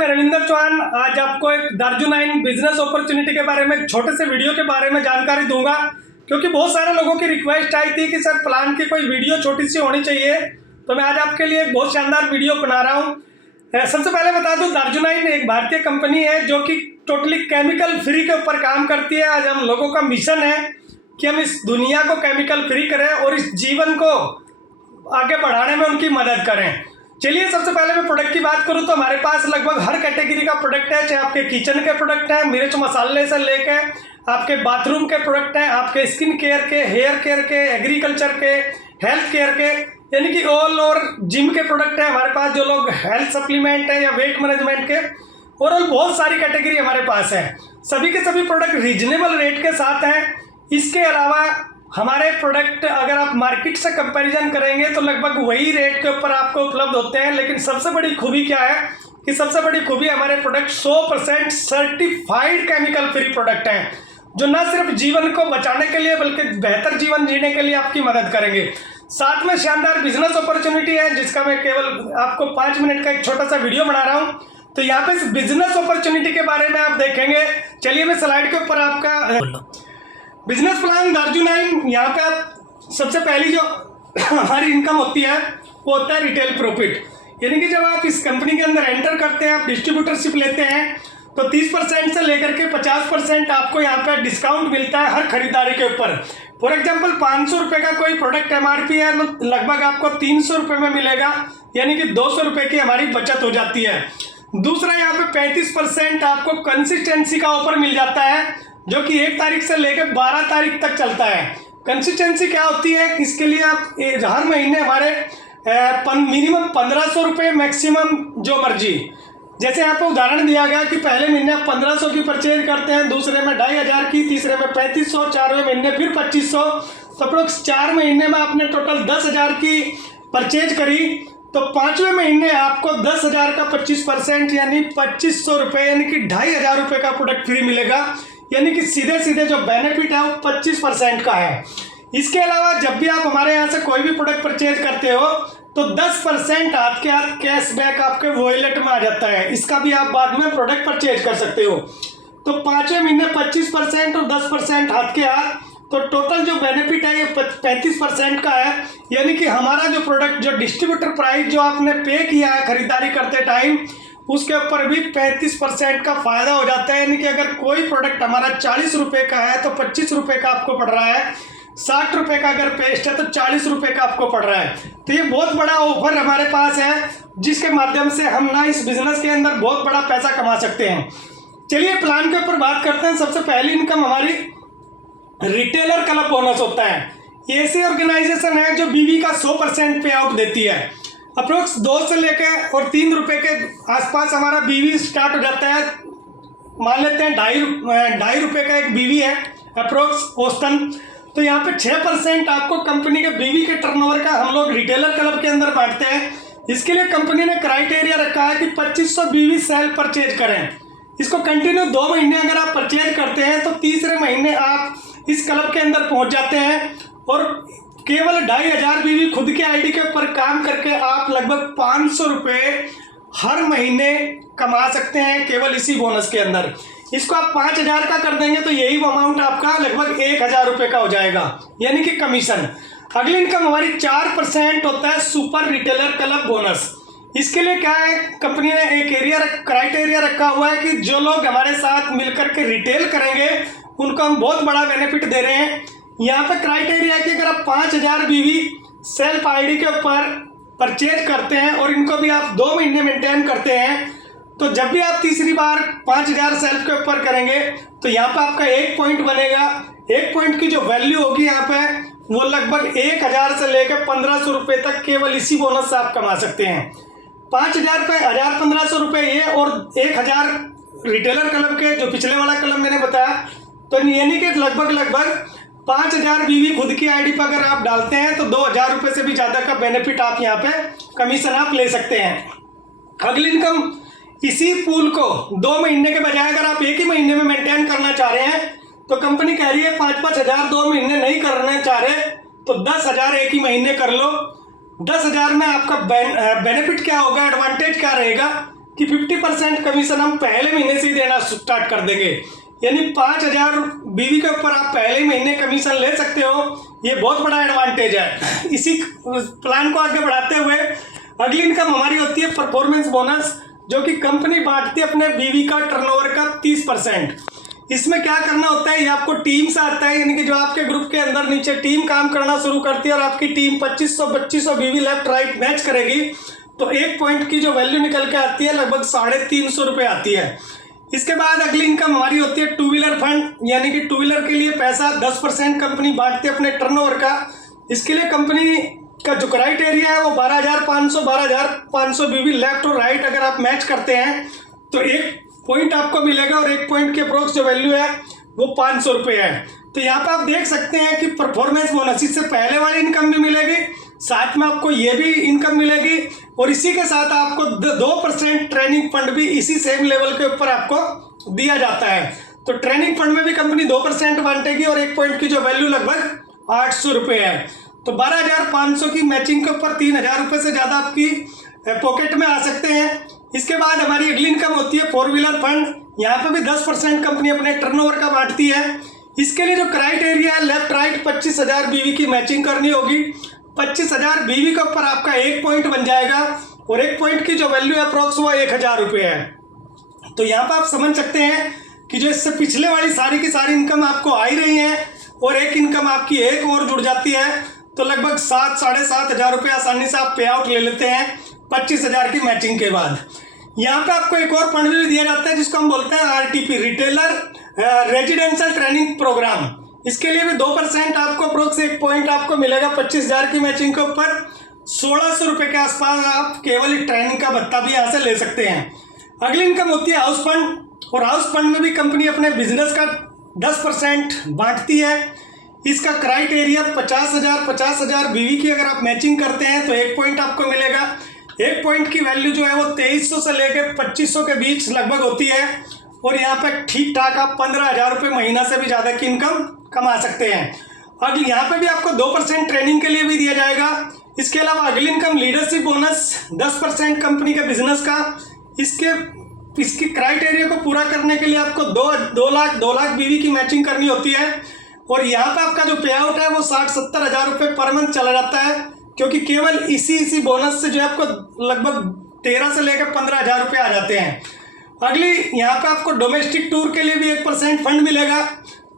मैं रविंदर चौहान आज आपको एक दार्जुनाइन बिजनेस अपॉर्चुनिटी के बारे में छोटे से वीडियो के बारे में जानकारी दूंगा, क्योंकि बहुत सारे लोगों की रिक्वेस्ट आई थी कि सर प्लान की कोई वीडियो छोटी सी होनी चाहिए, तो मैं आज आपके लिए एक बहुत शानदार वीडियो बना रहा हूँ। सबसे पहले बता दूं, दार्जुनाइन एक भारतीय कंपनी है जो कि टोटली केमिकल फ्री के ऊपर काम करती है। आज हम लोगों का मिशन है कि हम इस दुनिया को केमिकल फ्री करें और इस जीवन को आगे बढ़ाने में उनकी मदद करें। चलिए, सबसे पहले मैं प्रोडक्ट की बात करूं तो हमारे पास लगभग हर कैटेगरी का प्रोडक्ट है, चाहे आपके किचन के प्रोडक्ट हैं, मिर्च मसाले से लेके आपके बाथरूम के प्रोडक्ट हैं, आपके स्किन केयर के, हेयर केयर के, एग्रीकल्चर के, हेल्थ केयर के, यानी कि ऑल और जिम के प्रोडक्ट हैं हमारे पास। जो लोग हेल्थ सप्लीमेंट है या वेट मैनेजमेंट के, ओवरऑल बहुत सारी कैटेगरी हमारे पास है। सभी के सभी प्रोडक्ट रीजनेबल रेट के साथ हैं। इसके अलावा हमारे प्रोडक्ट अगर आप मार्केट से कंपैरिजन करेंगे तो लगभग वही रेट के ऊपर आपको उपलब्ध होते हैं। लेकिन सबसे बड़ी खूबी क्या है कि सबसे बड़ी खूबी हमारे product 100% certified chemical free product हैं, जो न सिर्फ जीवन को बचाने के लिए बल्कि बेहतर जीवन जीने के लिए आपकी मदद करेंगे। साथ में शानदार बिजनेस अपॉर्चुनिटी है, जिसका मैं केवल आपको 5 मिनट का एक छोटा सा वीडियो बना रहा हूँ। तो यहाँ पे इस बिजनेस अपॉर्चुनिटी के बारे में आप देखेंगे। चलिए, मैं स्लाइड के ऊपर आपका बिजनेस प्लान दार्जुनाइन, यहाँ पे आप सबसे पहली जो हमारी इनकम होती है वो होता है रिटेल प्रॉफिट। यानी कि जब आप इस कंपनी के अंदर एंटर करते हैं, आप डिस्ट्रीब्यूटरशिप लेते हैं, तो 30% से लेकर के 50% आपको यहाँ पे डिस्काउंट मिलता है हर खरीदारी के ऊपर। फॉर एग्जांपल 500 रुपये का कोई प्रोडक्ट एमआरपी है तो लगभग आपको 300 रुपये में मिलेगा, यानी कि 200 रुपये की हमारी बचत हो जाती है। दूसरा, यहाँ पे 35% आपको कंसिस्टेंसी का ऑफर मिल जाता है, जो कि 1 तारीख से लेकर 12 तारीख तक चलता है। कंसिस्टेंसी क्या होती है, इसके लिए आप हर महीने हमारे मिनिमम 1500 रुपये, मैक्सिमम जो मर्जी। जैसे यहाँ पे उदाहरण दिया गया कि पहले महीने आप 1500 की परचेज करते हैं, दूसरे में 2500 की, तीसरे में 3500, 4वें महीने फिर 2500, तो अप्रोक्स 4 महीने में आपने टोटल 10,000 की परचेज करी, तो 5वें महीने आपको 10,000 का 25% यानी 2500 रुपये, यानी कि 2500 रुपये का प्रोडक्ट फ्री मिलेगा। यानी कि सीधे सीधे जो बेनिफिट है वो 25% का है। इसके अलावा जब भी आप हमारे यहाँ से कोई भी प्रोडक्ट परचेज करते हो तो 10% हाथ के हाथ कैशबैक आपके वॉलेट में आ जाता है। इसका भी आप बाद में प्रोडक्ट परचेज कर सकते हो। तो 5वें महीने 25% और 10% हाथ के हाथ, तो टोटल जो बेनिफिट है ये 35% का है। यानी कि हमारा जो प्रोडक्ट, जो डिस्ट्रीब्यूटर प्राइस जो आपने पे किया है खरीदारी करते टाइम, उसके ऊपर भी 35% का फायदा हो जाता है। यानी कि अगर कोई प्रोडक्ट हमारा 40 रुपये का है तो 25 रुपये का आपको पड़ रहा है, 60 रुपये का अगर पेस्ट है तो 40 रुपये का आपको पड़ रहा है। तो ये बहुत बड़ा ऑफर हमारे पास है, जिसके माध्यम से हम ना इस बिजनेस के अंदर बहुत बड़ा पैसा कमा सकते हैं। चलिए, प्लान के ऊपर बात करते हैं। सबसे पहली इनकम हमारी रिटेलर क्लब बोनस होता है। ये ऐसी ऑर्गेनाइजेशन है जो बीवी का 100% पे आउट देती है। अप्रोक्स 2 से लेकर और 3 रुपये के आसपास हमारा बीवी स्टार्ट हो जाता है। मान लेते हैं 2.5 रुपये का एक बीवी है अप्रोक्स औसतन। तो यहाँ पे 6% आपको कंपनी के बीवी के टर्नओवर का हम लोग रिटेलर क्लब के अंदर बांटते हैं। इसके लिए कंपनी ने क्राइटेरिया रखा है कि 2500 बीवी सेल परचेज करें। इसको कंटिन्यू 2 महीने अगर आप परचेज करते हैं तो तीसरे महीने आप इस क्लब के अंदर पहुँच जाते हैं और केवल 2500 बीवी खुद के आईडी के ऊपर काम करके आप लगभग 500 रुपये हर महीने कमा सकते हैं केवल इसी बोनस के अंदर। इसको आप 5000 का कर देंगे तो यही अमाउंट आपका लगभग 1000 रुपये का हो जाएगा, यानी कि कमीशन। अगली इनकम हमारी 4% होता है सुपर रिटेलर क्लब बोनस। इसके लिए क्या है, कंपनी ने एक क्राइटेरिया रखा हुआ है कि जो लोग हमारे साथ मिलकर के रिटेल करेंगे उनको हम बहुत बड़ा बेनिफिट दे रहे हैं। यहाँ पे क्राइटेरिया है कि अगर आप 5000 बीवी सेल्फ आईडी के ऊपर परचेज करते हैं और इनको भी आप 2 महीने मेंटेन करते हैं, तो जब भी आप तीसरी बार 5000 सेल्फ के ऊपर करेंगे तो यहाँ पे आपका 1 पॉइंट बनेगा। 1 पॉइंट की जो वैल्यू होगी यहाँ पे वो लगभग 1000 से लेकर 1500 रुपये तक केवल इसी बोनस से आप कमा सकते हैं। 5000 पे 1500 रुपये ये और 1000 रिटेलर क्लब के, जो पिछले वाला क्लब मैंने बताया, तो यानी कि लगभग 5000 बीवी खुद की आईडी पर अगर आप डालते हैं तो 2000 रुपये से भी ज़्यादा का बेनिफिट आप यहाँ पे कमीशन आप ले सकते हैं। अगली इनकम, इसी पूल को 2 महीने के बजाय अगर आप 1 ही महीने में मेंटेन करना चाह रहे हैं तो कंपनी कह रही है 5-5 हज़ार 2 महीने नहीं करना चाह रहे तो 10,000 1 ही महीने कर लो। 10,000 में आपका बेनिफिट क्या होगा, एडवांटेज क्या रहेगा कि 50% कमीशन हम पहले महीने से ही देना स्टार्ट कर देंगे, यानी 5,000 बीवी के ऊपर आप पहले महीने कमीशन ले सकते हो। ये बहुत बड़ा एडवांटेज है। इसी प्लान को आगे बढ़ाते हुए अगली इनकम हमारी होती है परफॉर्मेंस बोनस, जो कि कंपनी बांटती है अपने बीवी का टर्नओवर का 30%। इसमें क्या करना होता है, ये आपको टीम से आता है, यानी कि जो आपके ग्रुप के अंदर नीचे टीम काम करना शुरू करती है और आपकी टीम 2500 बीवी लेफ्ट राइट मैच करेगी, तो 1 पॉइंट की जो वैल्यू निकल के आती है लगभग 350 रुपये आती है। इसके बाद अगली इनकम हमारी होती है टू व्हीलर फंड, यानी कि टू व्हीलर के लिए पैसा 10% कंपनी बांटती है अपने टर्नओवर का। इसके लिए कंपनी का जो क्राइटेरिया है वो 12,500 बीवी लेफ्ट और राइट अगर आप मैच करते हैं तो 1 पॉइंट आपको मिलेगा, और 1 पॉइंट के अप्रोक्स जो वैल्यू है वो 500 रुपये है। तो यहाँ पे आप देख सकते हैं कि परफॉर्मेंस बोनस से पहले वाली इनकम भी मिलेगी, साथ में आपको ये भी इनकम मिलेगी, और इसी के साथ आपको 2% ट्रेनिंग फंड भी इसी सेम लेवल के ऊपर आपको दिया जाता है। तो ट्रेनिंग फंड में भी कंपनी 2% बांटेगी और 1 पॉइंट की जो वैल्यू लगभग 800 रुपये है। तो 12,500 की मैचिंग के ऊपर 3,000 रुपये से ज़्यादा आपकी पॉकेट में आ सकते हैं। इसके बाद हमारी अगली इनकम होती है 4 व्हीलर फंड। यहाँ पे भी 10% कंपनी अपने टर्नओवर का बांटती है। इसके लिए जो क्राइटेरिया है लेफ्ट राइट 25,000 बीवी की मैचिंग करनी होगी। 25,000 बीवी के ऊपर आपका 1 पॉइंट बन जाएगा, और 1 पॉइंट की जो वैल्यू है अप्रोक्स वो 1,000 रुपये है। तो यहाँ पर आप समझ सकते हैं कि जो इससे पिछले वाली सारी की सारी इनकम आपको आ ही रही है, और एक इनकम आपकी एक और जुड़ जाती है, तो लगभग 7,500 रुपये आसानी से आप पे आउट ले लेते हैं 25,000 की मैचिंग के बाद। यहाँ पे आपको एक और फंड भी दिया जाता है जिसको हम बोलते हैं RTP, retailer residential training program. इसके लिए भी 2% आपको अप्रोक्स 1 पॉइंट आपको मिलेगा 25,000 की मैचिंग के ऊपर। 1,600 रुपये के आसपास आप केवल ट्रेनिंग का भत्ता भी यहाँ से ले सकते हैं। अगली इनकम होती है हाउस फंड, और हाउस फंड में भी कंपनी अपने बिजनेस का 10% बांटती है। इसका क्राइटेरिया 50,000 बीवी की अगर आप मैचिंग करते हैं तो 1 पॉइंट आपको मिलेगा। 1 पॉइंट की वैल्यू जो है वो 2300 से लेकर 2500 के बीच लगभग होती है, और यहाँ पे ठीक ठाक आप 15,000 रुपये महीना से भी ज़्यादा की इनकम कमा सकते हैं। अब यहाँ पे भी आपको 2% ट्रेनिंग के लिए भी दिया जाएगा। इसके अलावा अगली इनकम लीडरशिप बोनस 10% कंपनी के बिजनेस का। इसकी क्राइटेरिया को पूरा करने के लिए आपको 2 लाख बीवी की मैचिंग करनी होती है, और यहाँ पे आपका जो पे आउट है वो 60-70 हज़ार रुपये पर मंथ चला जाता है, क्योंकि केवल इसी बोनस से जो है आपको लगभग 13 से लेकर 15,000 रुपये आ जाते हैं। अगली यहाँ पे आपको डोमेस्टिक टूर के लिए भी 1% फंड मिलेगा।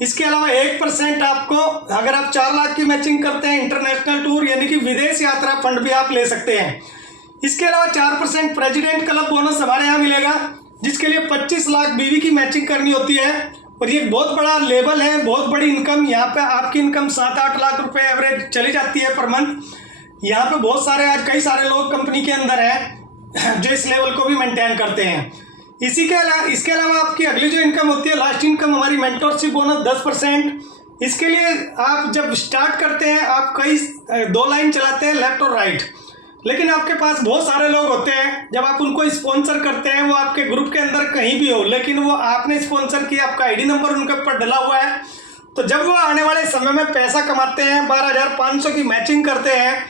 इसके अलावा 1% आपको अगर आप 4 लाख की मैचिंग करते हैं इंटरनेशनल टूर यानी कि विदेश यात्रा फंड भी आप ले सकते हैं। इसके अलावा 4% प्रेसिडेंट क्लब बोनस हमारे यहाँ मिलेगा, जिसके लिए 25 लाख बीवी की मैचिंग करनी होती है, और ये बहुत बड़ा लेवल है, बहुत बड़ी इनकम। यहाँ पे आपकी इनकम 7-8 लाख रुपए एवरेज चली जाती है पर मंथ। यहाँ पे बहुत सारे आज कई सारे लोग कंपनी के अंदर हैं जो इस लेवल को भी मेंटेन करते हैं। इसके अलावा आपकी अगली जो इनकम होती है लास्ट इनकम हमारी मेंटरशिप बोनस 10%। इसके लिए आप जब स्टार्ट करते हैं आप कई 2 लाइन चलाते हैं लेफ्ट और राइट, लेकिन आपके पास बहुत सारे लोग होते हैं, जब आप उनको स्पॉन्सर करते हैं वो आपके ग्रुप के अंदर कहीं भी हो, लेकिन वो आपने स्पॉन्सर किया, आपका ID नंबर उनके ऊपर डला हुआ है, तो जब वो आने वाले समय में पैसा कमाते हैं 12,500 की मैचिंग करते हैं,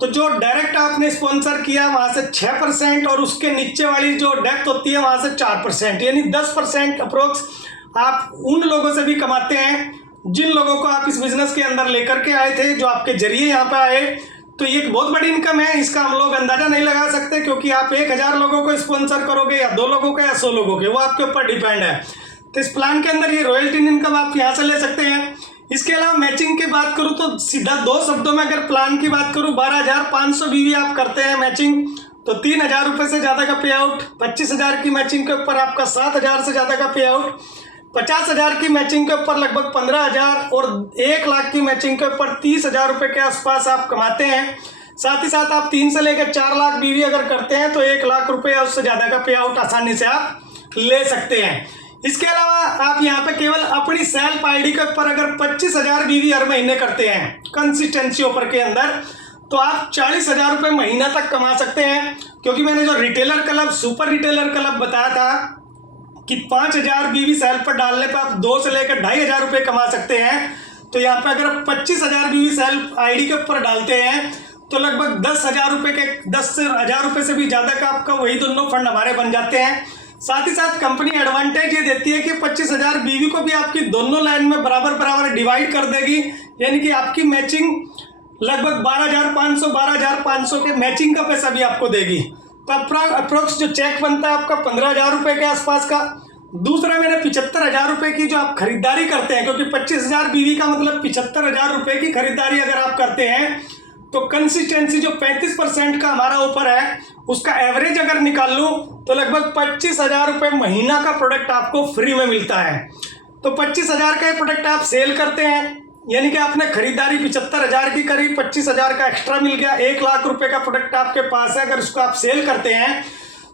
तो जो डायरेक्ट आपने स्पॉन्सर किया वहाँ से 6% और उसके नीचे वाली जो डेप्थ होती है वहाँ से 4%, यानी 10% अप्रोक्स आप उन लोगों से भी कमाते हैं जिन लोगों को आप इस बिजनेस के अंदर लेकर के आए थे, जो आपके जरिए यहाँ पर आए। तो ये एक बहुत बड़ी इनकम है, इसका हम लोग अंदाजा नहीं लगा सकते, क्योंकि आप 1,000 लोगों को स्पॉन्सर करोगे या 2 लोगों को या 100 लोगों के, वो आपके ऊपर डिपेंड है। तो इस प्लान के अंदर ये रॉयल्टी इनकम आप यहाँ से ले सकते हैं। इसके अलावा मैचिंग की बात करूँ तो सीधा 2 शब्दों में अगर प्लान की बात करूँ, 12,500 बीवी आप करते हैं मैचिंग तो 3,000 रुपये से ज़्यादा का पे आउट। 25,000 की मैचिंग के ऊपर आपका 7,000 से ज़्यादा का पे आउट। 50,000 की मैचिंग के ऊपर लगभग 15,000 और 1 लाख की मैचिंग के ऊपर 30,000 रुपये के आसपास आप कमाते हैं। साथ ही साथ आप 3 से लेकर 4 लाख बीवी अगर करते हैं तो 1 लाख रुपये या उससे ज़्यादा का पे आउट आसानी से आप ले सकते हैं। इसके अलावा आप यहाँ पे केवल अपनी सेल्फ ID के ऊपर अगर 25,000 बीवी हर महीने करते हैं कंसिस्टेंसी ऑफर के अंदर, तो आप 40,000 रुपये महीना तक कमा सकते हैं। क्योंकि मैंने जो retailer club super retailer club बताया था कि 5,000 बीवी सेल्फ पर डालने पर आप 2 से लेकर 2,500 रुपये कमा सकते हैं, तो यहाँ पे अगर 25,000 बीवी सेल्फ ID के ऊपर डालते हैं तो लगभग 10,000 रुपये के 10,000 रुपये से भी ज़्यादा का आपका वही दोनों फंड हमारे बन जाते हैं। साथ ही साथ कंपनी एडवांटेज ये देती है कि 25,000 बीवी को भी आपकी दोनों लाइन में बराबर बराबर डिवाइड कर देगी, यानी कि आपकी मैचिंग लगभग 12,500 के मैचिंग का पैसा भी आपको देगी। तो अप्रोक्स जो चेक बनता है आपका 15,000 रुपये के आसपास का। दूसरा मैंने 75,000 रुपये की जो आप खरीदारी करते हैं, क्योंकि 25,000 बीवी का मतलब 75,000 रुपये की खरीदारी अगर आप करते हैं तो कंसिस्टेंसी जो 35% का हमारा ऊपर है उसका एवरेज अगर निकाल लूँ तो लगभग 25,000 रुपये महीना का प्रोडक्ट आपको फ्री में मिलता है। तो 25,000 का ये प्रोडक्ट आप सेल करते हैं, यानी कि आपने खरीदारी 75,000 की करी, 25,000 का एक्स्ट्रा मिल गया, 1,00,000 रुपये का प्रोडक्ट आपके पास है। अगर उसको आप सेल करते हैं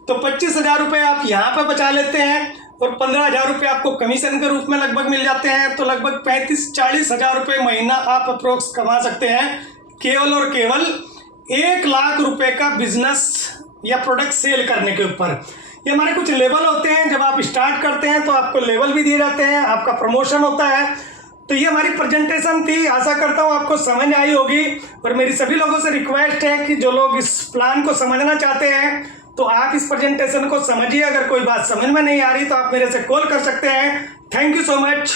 तो 25,000 रुपये आप यहाँ पर बचा लेते हैं और 15,000 रुपये आपको कमीशन के रूप में लगभग मिल जाते हैं। तो लगभग 35-40,000 रुपये महीना आप अप्रोक्स कमा सकते हैं केवल और केवल 1,00,000 रुपये का बिजनेस या प्रोडक्ट सेल करने के ऊपर। ये हमारे कुछ लेवल होते हैं, जब आप स्टार्ट करते हैं तो आपको लेवल भी दिए जाते हैं, आपका प्रमोशन होता है। तो ये हमारी प्रेजेंटेशन थी, आशा करता हूँ आपको समझ आई होगी। और मेरी सभी लोगों से रिक्वेस्ट है कि जो लोग इस प्लान को समझना चाहते हैं तो आप इस प्रेजेंटेशन को समझिए। अगर कोई बात समझ में नहीं आ रही तो आप मेरे से कॉल कर सकते हैं। Thank you so much.